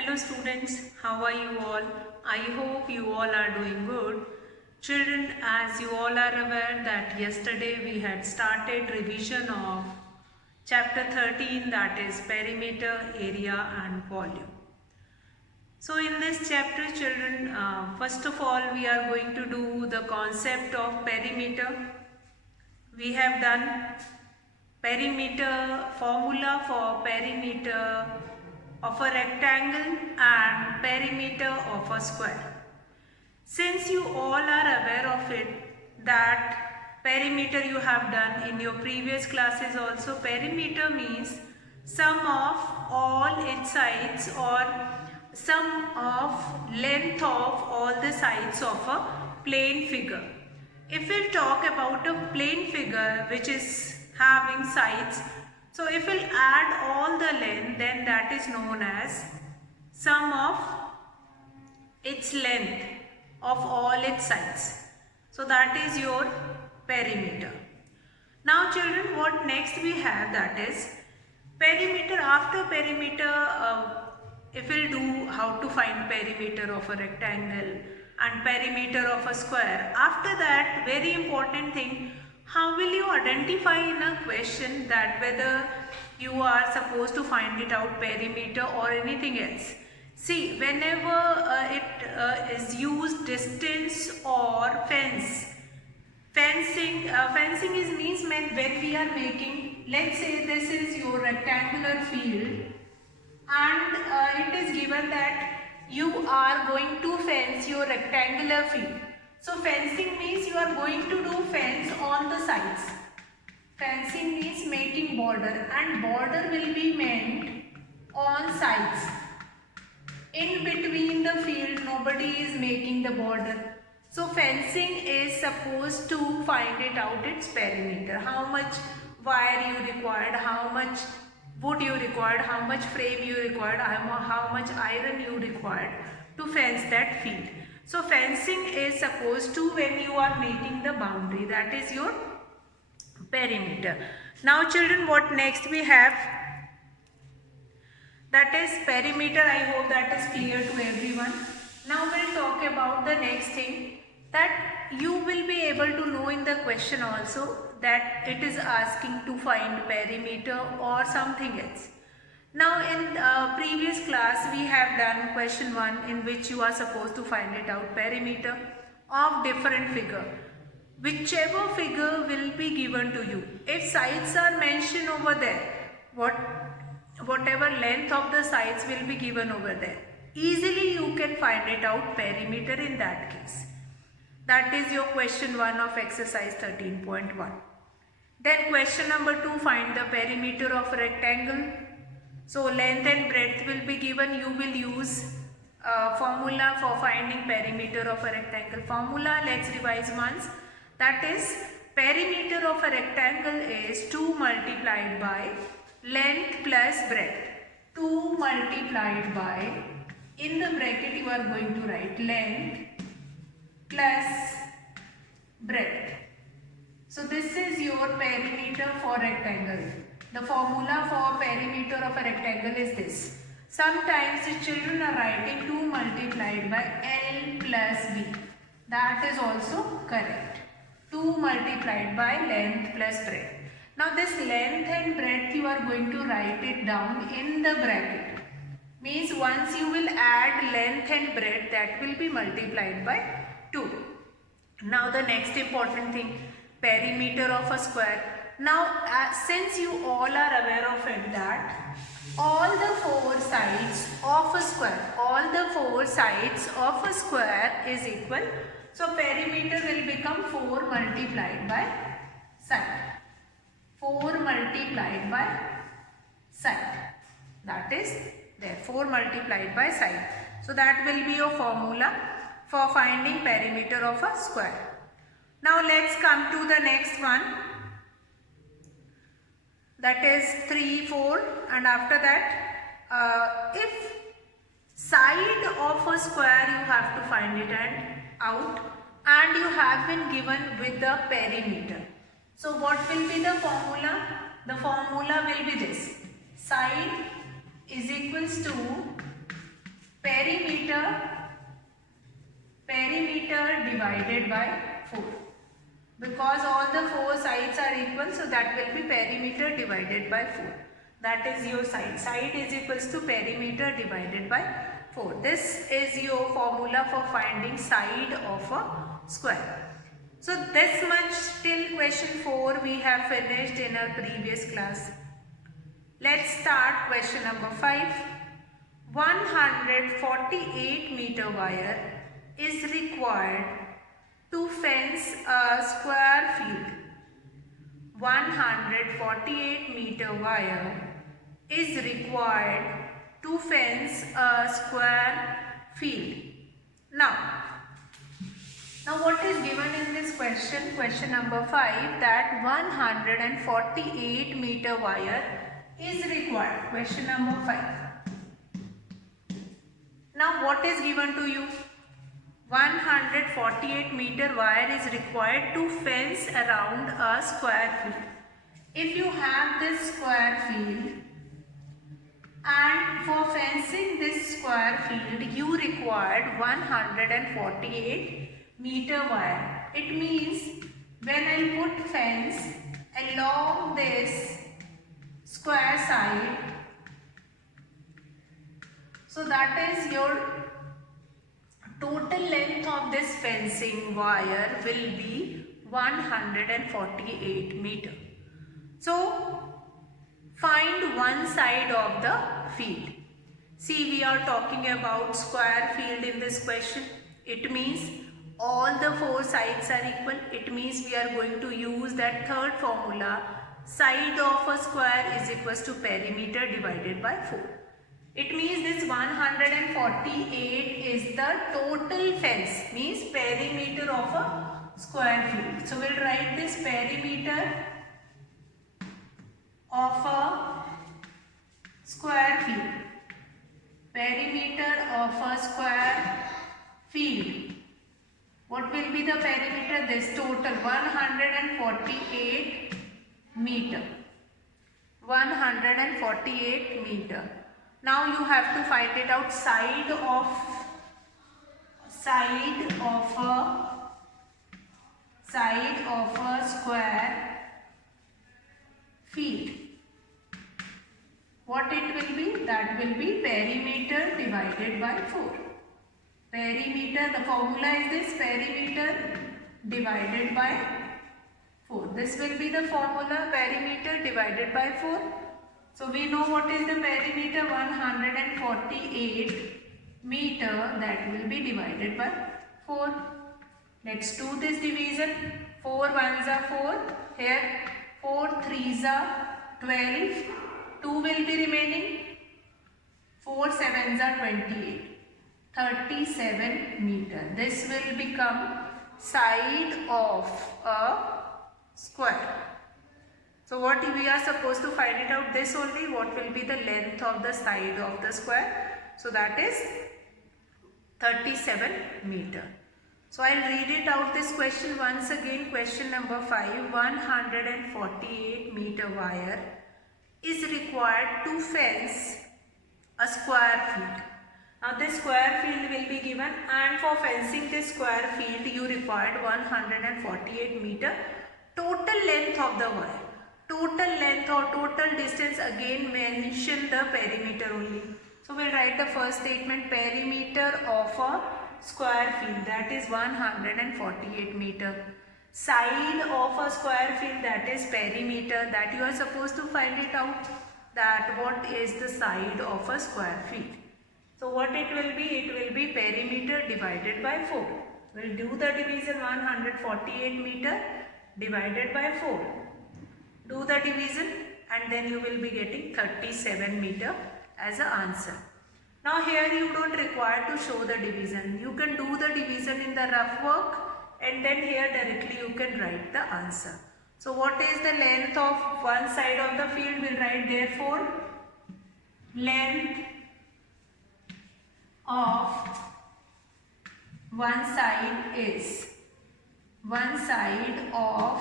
Hello students, how are you all? I hope you all are doing good. Children, as you all are aware that yesterday we had started revision of chapter 13, that is perimeter, area and volume. So in this chapter children, first of all we are going to do the concept of perimeter. We have done perimeter, formula for perimeter of a rectangle and perimeter of a square. Since you all are aware of it that perimeter you have done in your previous classes also, perimeter means sum of all its sides or sum of length of all the sides of a plane figure. If we talk about a plane figure which is having sides, so if we'll add all the length, then that is known as sum of its length of all its sides. So that is your perimeter. Now children, what next we have, that is perimeter. After perimeter, if we'll do how to find perimeter of a rectangle and perimeter of a square. After that, very important thing, how will you identify in a question that whether you are supposed to find it out perimeter or anything else. See, whenever it is used distance or fence. Fencing is means when we are making, let's say this is your rectangular field and it is given that you are going to fence your rectangular field. So fencing means you are going to do fence on the sides. Fencing means making border and border will be meant on sides. In between the field nobody is making the border. So fencing is supposed to find it out its perimeter. How much wire you required, how much wood you required, how much frame you required, how much iron you required to fence that field. So fencing is supposed to when you are making the boundary, that is your perimeter. Now children, what next we have, that is perimeter. I hope that is clear to everyone. Now we'll talk about the next thing that you will be able to know in the question also, that it is asking to find perimeter or something else. Now in previous class we have done question 1 in which you are supposed to find it out perimeter of different figure. Whichever figure will be given to you. If sides are mentioned over there, whatever length of the sides will be given over there, easily you can find it out perimeter in that case. That is your question 1 of exercise 13.1. Then question number 2, find the perimeter of a rectangle. So length and breadth will be given. You will use formula for finding perimeter of a rectangle. Formula, let's revise once. That is, perimeter of a rectangle is 2 multiplied by length plus breadth. 2 multiplied by, in the bracket you are going to write length plus breadth. So this is your perimeter for rectangle. The formula for perimeter of a rectangle is this. Sometimes the children are writing 2 multiplied by L plus B. That is also correct. 2 multiplied by length plus breadth. Now this length and breadth you are going to write it down in the bracket. Means once you will add length and breadth, that will be multiplied by 2. Now the next important thing, perimeter of a square. Now since you all are aware of it that all the 4 sides of a square, is equal. So perimeter will become 4 multiplied by side. 4 multiplied by side. That is there, 4 multiplied by side. So that will be your formula for finding perimeter of a square. Now let's come to the next one. That is 3, 4, and after that, if side of a square you have to find it out, and you have been given with the perimeter. So what will be the formula? The formula will be this. Side is equals to perimeter divided by 4. Because all the 4 sides are equal, so that will be perimeter divided by 4. That is your side. Side is equals to perimeter divided by 4. This is your formula for finding side of a square. So this much till question 4 we have finished in our previous class. Let's start question number 5. 148 meter wire is required to fence a square field. 148 meter wire is required to fence a square field. Now what is given in this question? Question number 5, that 148 meter wire is required. Question number 5. Now what is given to you? 148 meter wire is required to fence around a square field. If you have this square field and for fencing this square field you required 148 meter wire. It means when I put fence along this square side, so that is your total length of this fencing wire will be 148 meter. So find one side of the field. See, we are talking about square field in this question. It means all the 4 sides are equal. It means we are going to use that third formula. Side of a square is equals to perimeter divided by 4. It means this 148 is the total fence, means perimeter of a square field. So we'll write this perimeter of a square field. Perimeter of a square field. What will be the perimeter? This total 148 meter. 148 meter. Now you have to find it out. Side of a square field. What it will be? That will be perimeter divided by 4. Perimeter, the formula is this, perimeter divided by 4. This will be the formula, perimeter divided by 4. So we know what is the perimeter, 148 meter, that will be divided by 4. Let's do this division. 4 ones are 4, here 4 threes are 12, 2 will be remaining, 4 sevens are 28. 37 meter. This will become side of a square. So what we are supposed to find it out, this only, what will be the length of the side of the square. So that is 37 meter. So I'll read it out this question once again. Question number 5, 148 meter wire is required to fence a square field. Now this square field will be given, and for fencing this square field you required 148 meter total length of the wire. Total length or total distance, again mention the perimeter only. So we'll write the first statement, perimeter of a square field, that is 148 meter. Side of a square field, that is perimeter, that you are supposed to find it out, that what is the side of a square field. So what it will be? It will be perimeter divided by 4. We'll do the division, 148 meter divided by 4. Do the division and then you will be getting 37 meter as an answer. Now here you don't require to show the division. You can do the division in the rough work and then here directly you can write the answer. So what is the length of one side of the field? We'll write therefore length of one side is, one side of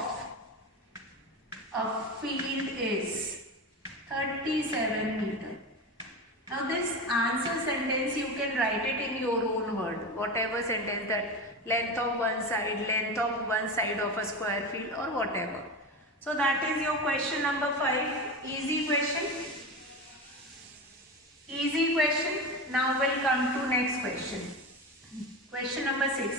a field is 37 meter. Now this answer sentence you can write it in your own word, whatever sentence, that length of one side of a square field or whatever. So that is your question number 5. Easy question. Easy question. Now we'll come to next question. Question number 6.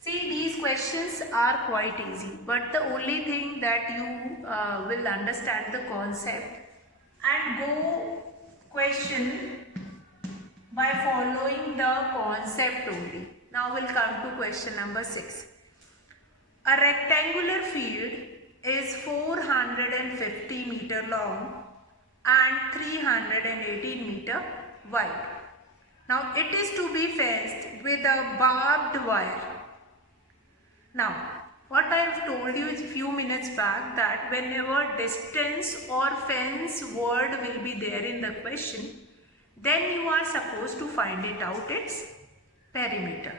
See, these questions are quite easy, but the only thing that you will understand the concept and go question by following the concept only. Now we'll come to question number 6. A rectangular field is 450 meter long and 318 meter wide. Now it is to be fenced with a barbed wire. Now what I have told you is few minutes back, that whenever distance or fence word will be there in the question, then you are supposed to find it out its perimeter.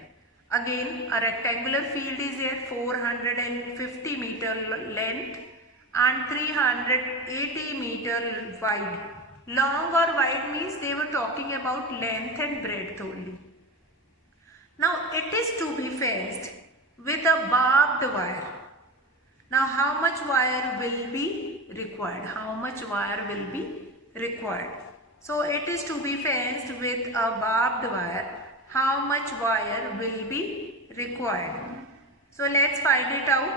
Again, a rectangular field is there, 450 meter length and 380 meter wide. Long or wide means they were talking about length and breadth only. Now it is to be fenced with a barbed wire. Now how much wire will be required? How much wire will be required? So it is to be fenced with a barbed wire. How much wire will be required? So let's find it out.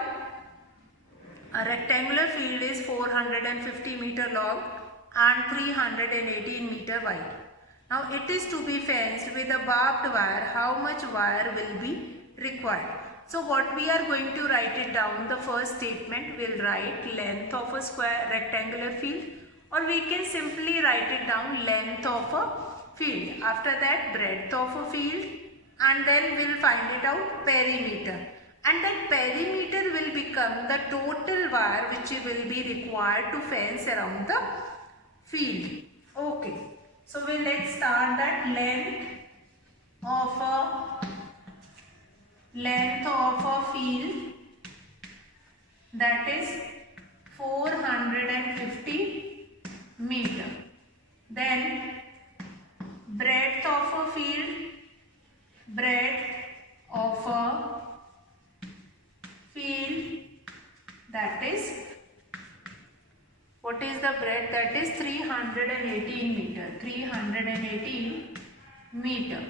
A rectangular field is 450 meter long and 318 meter wide. Now it is to be fenced with a barbed wire. How much wire will be required? So what we are going to write it down, the first statement will write length of a square rectangular field, or we can simply write it down length of a field. After that breadth of a field, and then we'll find it out perimeter. And that perimeter will become the total wire which will be required to fence around the field. Okay. So let's start that length of a field, that is 450 meter. Then breadth of a field, that is, what is the breadth? That is 318 meter. 318 meter.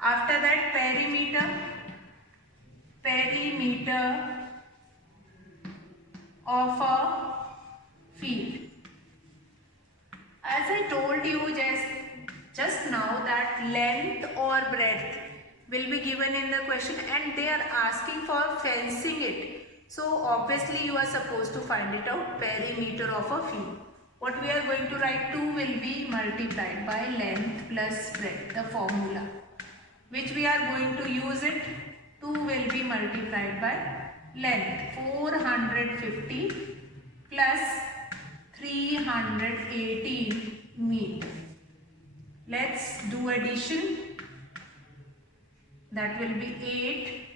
After that perimeter of a field. As I told you just now, that length or breadth will be given in the question and they are asking for fencing it. So obviously you are supposed to find it out, perimeter of a field. What we are going to write, 2 will be multiplied by length plus breadth, the formula which we are going to use it. 2 will be multiplied by length, 450 plus 318 meter. Let's do addition. That will be 8,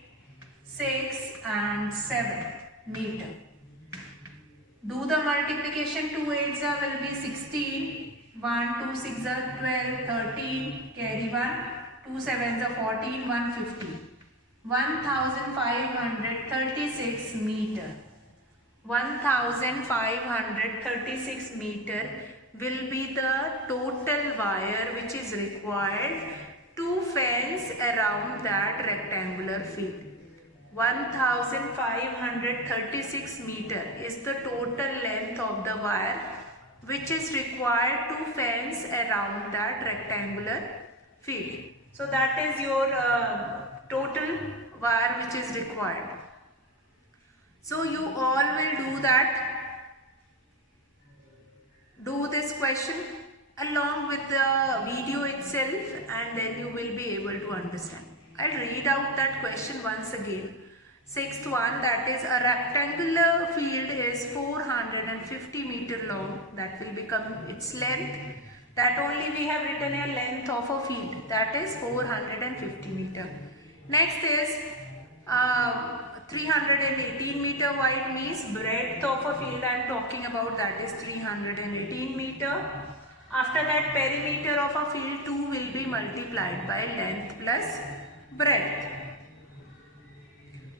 6 and 7 meter. Do the multiplication. 2 8s will be 16, 1 2 6 are 12, 13, carry 1, 2 7s are 14, 150. 1536 meter. 1536 meter will be the total wire which is required to fence around that rectangular field. 1536 meter is the total length of the wire which is required to fence around that rectangular field. So that is your total wire which is required. So you all will do that. Do this question along with the video itself and then you will be able to understand. I'll read out that question once again. Sixth one, that is a rectangular field is 450 meter long. That will become its length. That only we have written a length of a field, that is 450 meter. Next is 318 meter wide means breadth of a field I am talking about, that is 318 meter. After that perimeter of a field, 2 will be multiplied by length plus breadth.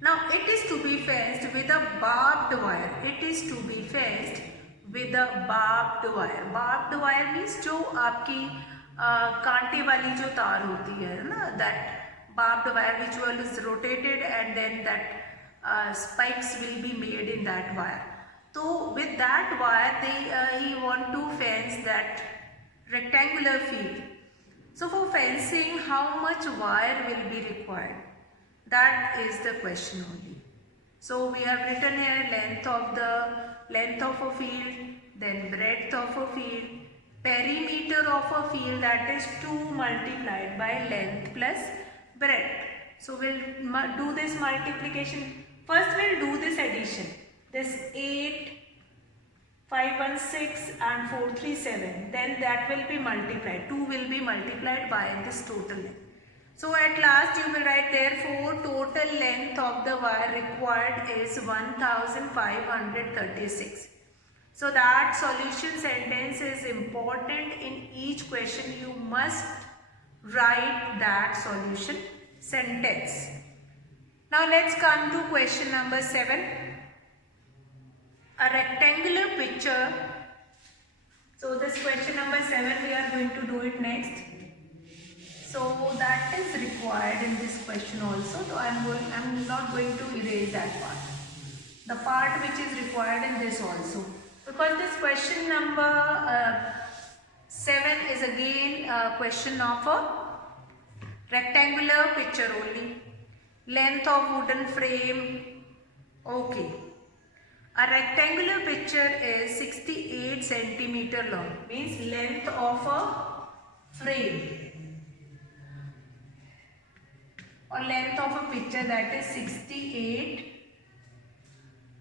Now it is to be fenced with a barbed wire. It is to be fenced with a barbed wire. Barbed wire means जो आपकी कांटे वाली जो तार होती है ना, that barbed wire which is rotated and then that spikes will be made in that wire. So with that wire he want to fence that rectangular field. So for fencing, how much wire will be required? That is the question only. So we have written here length of a field, then breadth of a field, perimeter of a field, that is 2 multiplied by length plus breadth. So we'll do this multiplication. First we'll do this addition. This 8, 516 and 437. Then that will be multiplied. 2 will be multiplied by this total length. So at last you will write, therefore total length of the wire required is 1536. So that solution sentence is important. In each question you must write that solution sentence. Now let's come to question number 7. A rectangular picture. So this question number 7 we are going to do it next. So that is required in this question also. So I am not going to erase that part. The part which is required in this also. Because this question number 7 is again a question of a rectangular picture only. Length of wooden frame. Okay. A rectangular picture is 68 centimeter long. Means length of a frame. Or length of a picture, that is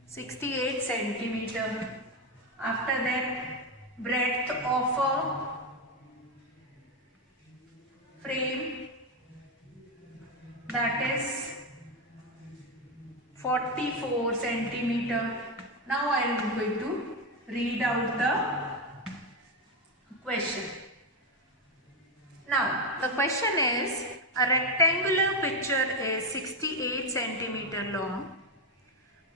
68 centimeter. After that, breadth of a frame, that is 44 centimeter. Now I am going to read out the question. Now the question is, a rectangular picture is 68 centimeter long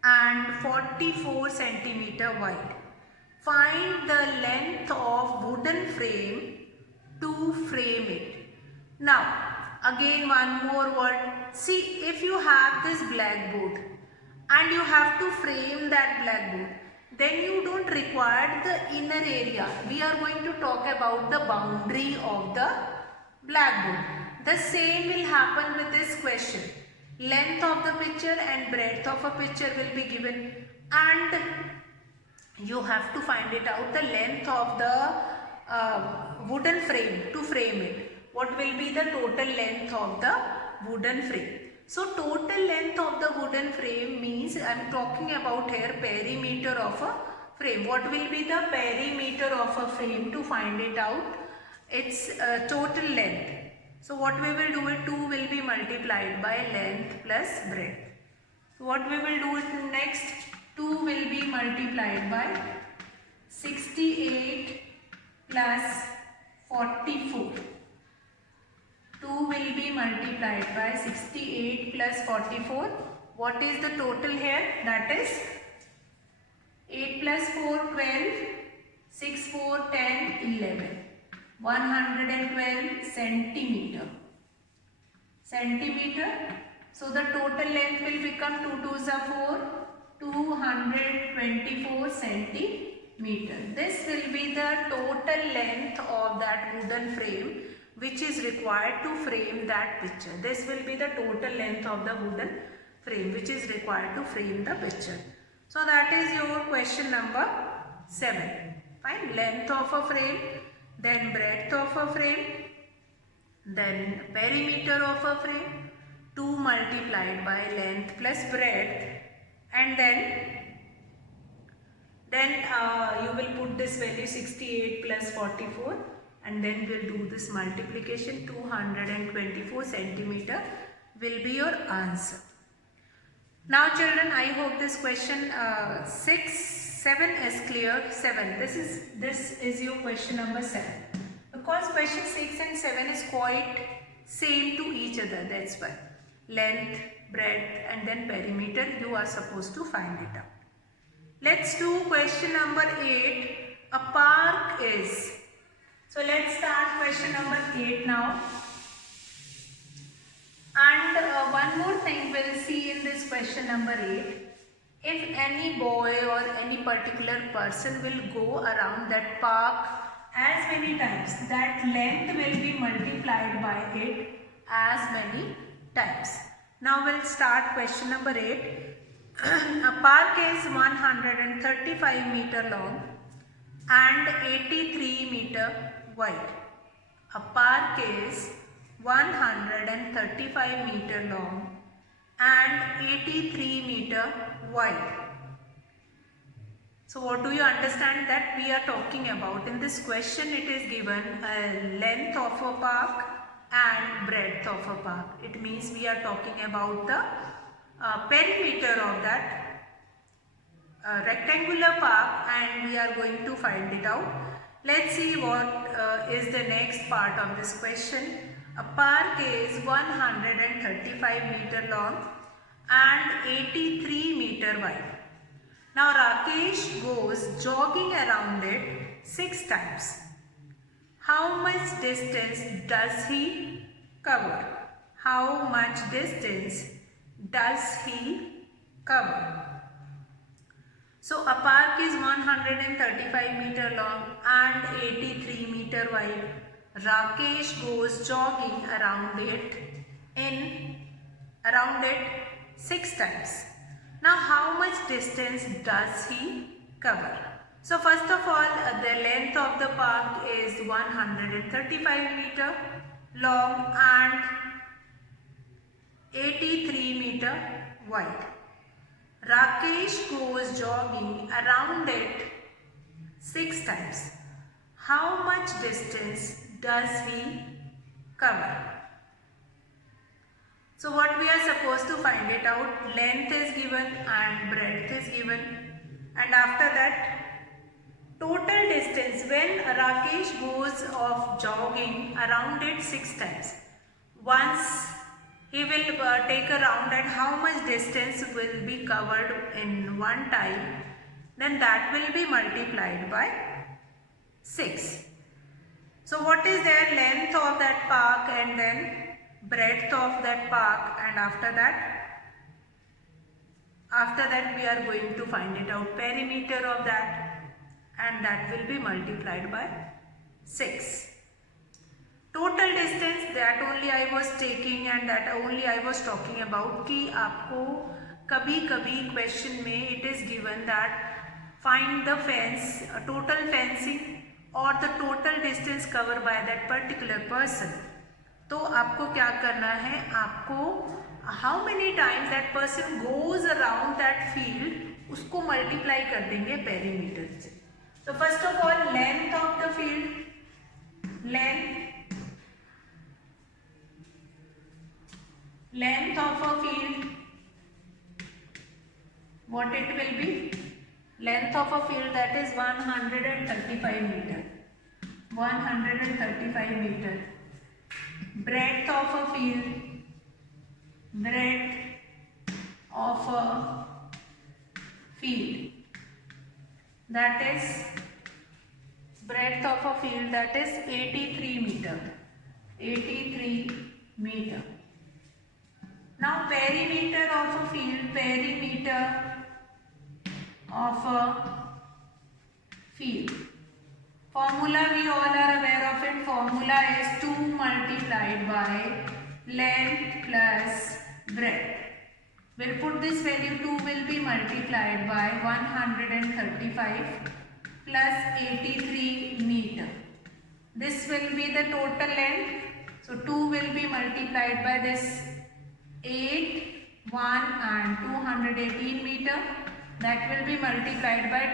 and 44 centimeter wide. Find the length of wooden frame to frame it. Now again one more word. See, if you have this blackboard and you have to frame that blackboard, then you don't require the inner area. We are going to talk about the boundary of the blackboard. The same will happen with this question. Length of the picture and breadth of a picture will be given, and you have to find it out, the length of the wooden frame to frame it. What will be the total length of the wooden frame? So total length of the wooden frame means I am talking about here perimeter of a frame. What will be the perimeter of a frame to find it out? Its total length. So what we will do it, 2 will be multiplied by length plus breadth. So what we will do it next, 2 will be multiplied by 68 plus 44. 2 will be multiplied by 68 plus 44. What is the total here? That is 8 plus 4, 12, 6, 4, 10, 11. 112 centimeter. So the total length will become 2 2s are 4, 224 centimeter. This will be the total length of that wooden frame which is required to frame that picture. This will be the total length of the wooden frame which is required to frame the picture. So that is your question number 7. Fine. Length of a frame, then breadth of a frame, then perimeter of a frame, 2 multiplied by length plus breadth, and then you will put this value 68 plus 44, and then we'll do this multiplication. 224 centimeter will be your answer. Now children, I hope this question 7 is clear. 7. This is your question number 7. because question 6 and 7 is quite same to each other, that's why. Length, breadth and then perimeter, you are supposed to find it out. Let's do question number 8. A park is. So let's start question number 8 now. And one more thing we'll see in this question number 8. If any boy or any particular person will go around that park as many times, that length will be multiplied by it as many times. Now we'll start question number 8. A park is 135 meter long and 83 meter wide. A park is 135 meter long and 83 meter wide. So what do you understand that we are talking about? In this question it is given a length of a park and breadth of a park. It means we are talking about the perimeter of that rectangular park and we are going to find it out. Let's see what is the next part of this question. A park is 135 meter long and 83 meter wide. Now Rakesh goes jogging around it 6 times. How much distance does he cover? How much distance does he cover? So a park is 135 meter long and 83 meter wide. Rakesh goes jogging around it 6 times. Now how much distance does he cover? So first of all, the length of the park is 135 meter long and 83 meter wide. Rakesh goes jogging around it 6 times. How much distance does he cover? So what we are supposed to find it out, length is given and breadth is given, and after that total distance when Rakesh goes off jogging around it 6 times. Once he will take a round and how much distance will be covered in one time, then that will be multiplied by 6. So what is their length of that park and then breadth of that park, and after that we are going to find it out perimeter of that, and that will be multiplied by 6. Total distance that only I was taking and that only I was talking about कि आपको कभी-कभी question में it is given that find the fence, total fencing or the total distance covered by that particular person. तो आपको क्या करना है, आपको how many times that person goes around that field उसको multiply कर देंगे perimeter से. So first of all length of the field, length of a field, what it will be? Length of a field that is 135 meter. 135 meter. Breadth of a field, breadth of a field, that is breadth of a field that is 83 meter. 83 meter. Now perimeter of a field, perimeter of a field. Formula we all are aware of it. Formula is 2 multiplied by length plus breadth. We'll put this value 2 will be multiplied by 135 plus 83 meter. This will be the total length. So 2 will be multiplied by this 8, 1 and 218 meter. That will be multiplied by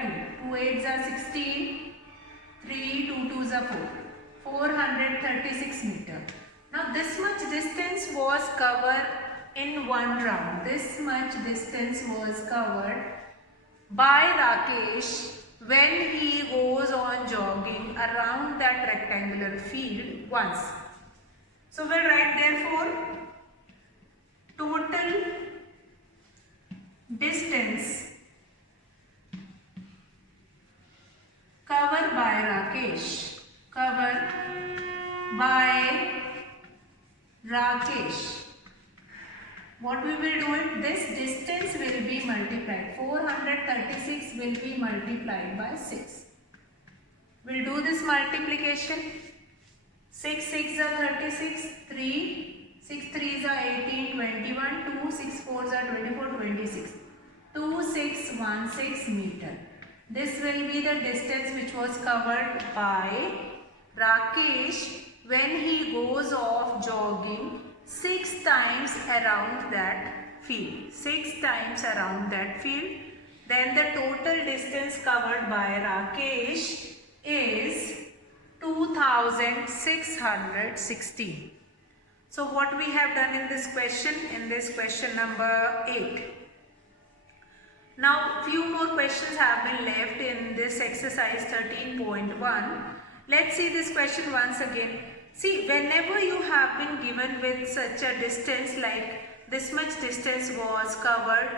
2. 2 8s are 16. 3, 2 2s are 4. 436 meter. Now this much distance was covered in one round. This much distance was covered by Rakesh when he goes on jogging around that rectangular field once. So we'll write therefore total distance covered by Rakesh. Covered by Rakesh. What we will do it, this distance will be multiplied. 436 will be multiplied by 6. We'll do this multiplication. 6 6 are 36, 3, 6 3s are 18, 21, 2, 6 4s are 24, 26. 2616 meter. This will be the distance which was covered by Rakesh when he goes off jogging 6 times around that field. 6 times around that field. Then the total distance covered by Rakesh is 2616. So what we have done in this question number 8. Now few more questions have been left in this exercise 13.1. Let's see this question once again. See, whenever you have been given with such a distance like this much distance was covered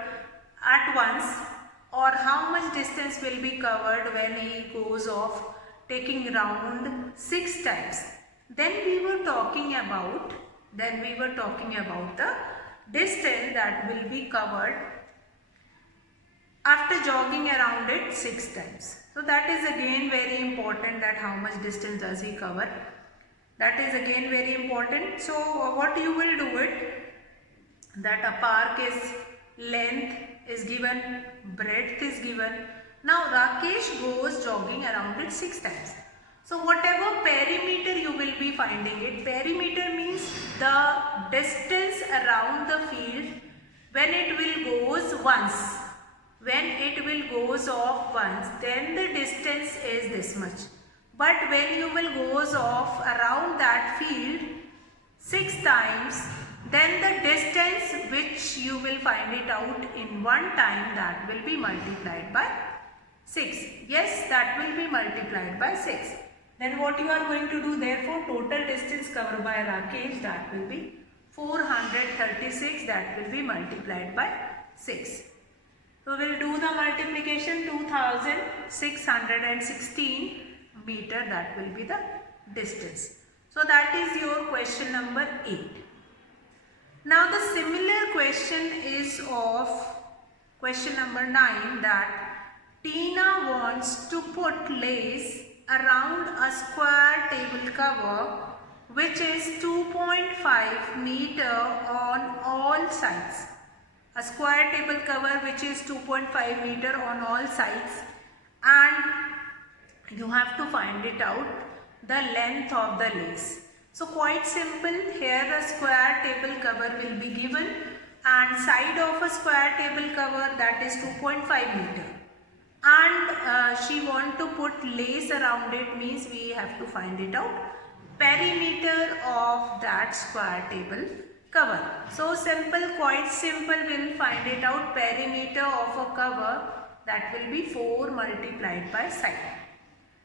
at once, or how much distance will be covered when he goes off taking round 6 times, then we were talking about the distance that will be covered after jogging around it 6 times. So that is again very important, that how much distance does he cover. That is again very important. So what you will do it, that a park is length is given, breadth is given. Now Rakesh goes jogging around it 6 times. So whatever perimeter you will be finding it, perimeter means the distance around the field when it will goes once. When it will goes off once, then the distance is this much. But when you will goes off around that field 6 times, then the distance which you will find it out in one time, that will be multiplied by 6. Yes, that will be multiplied by 6. Then what you are going to do, therefore total distance covered by Rakesh, that will be 436, that will be multiplied by 6. So we will do the multiplication, 2616 meter, that will be the distance. So that is your question number 8. Now the similar question is of question number 9, that Tina wants to put lace around a square table cover which is 2.5 meter on all sides. A square table cover which is 2.5 meter on all sides, and you have to find it out the length of the lace. So quite simple, here a square table cover will be given and side of a square table cover, that is 2.5 meter, and she want to put lace around it, means we have to find it out perimeter of that square table cover. So simple, quite simple, we will find it out perimeter of a cover, that will be 4 multiplied by side.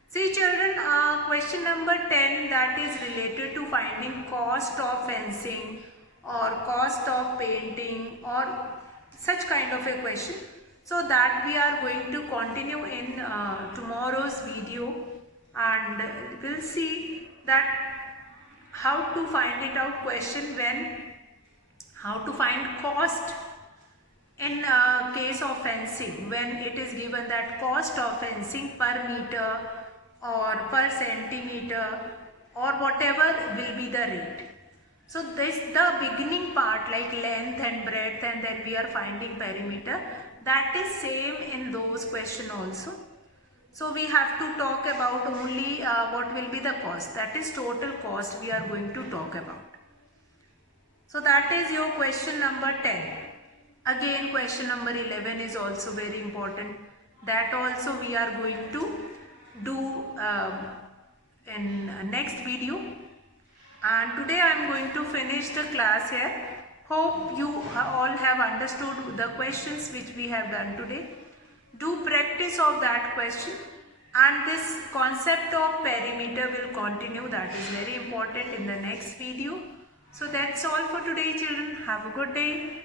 See children, question number 10, that is related to finding cost of fencing or cost of painting or such kind of a question. So that we are going to continue in tomorrow's video, and we'll see that how to find it out question when, how to find cost in case of fencing, when it is given that cost of fencing per meter or per centimeter or whatever will be the rate. So this, the beginning part like length and breadth, and then we are finding perimeter, that is same in those question also. So we have to talk about only what will be the cost, that is total cost we are going to talk about. So that is your question number 10. Again question number 11 is also very important, that also we are going to do in next video. And today I am going to finish the class here. Hope you all have understood the questions which we have done today. Do practice of that question, and this concept of perimeter will continue. That is very important in the next video. So that's all for today, children. Have a good day.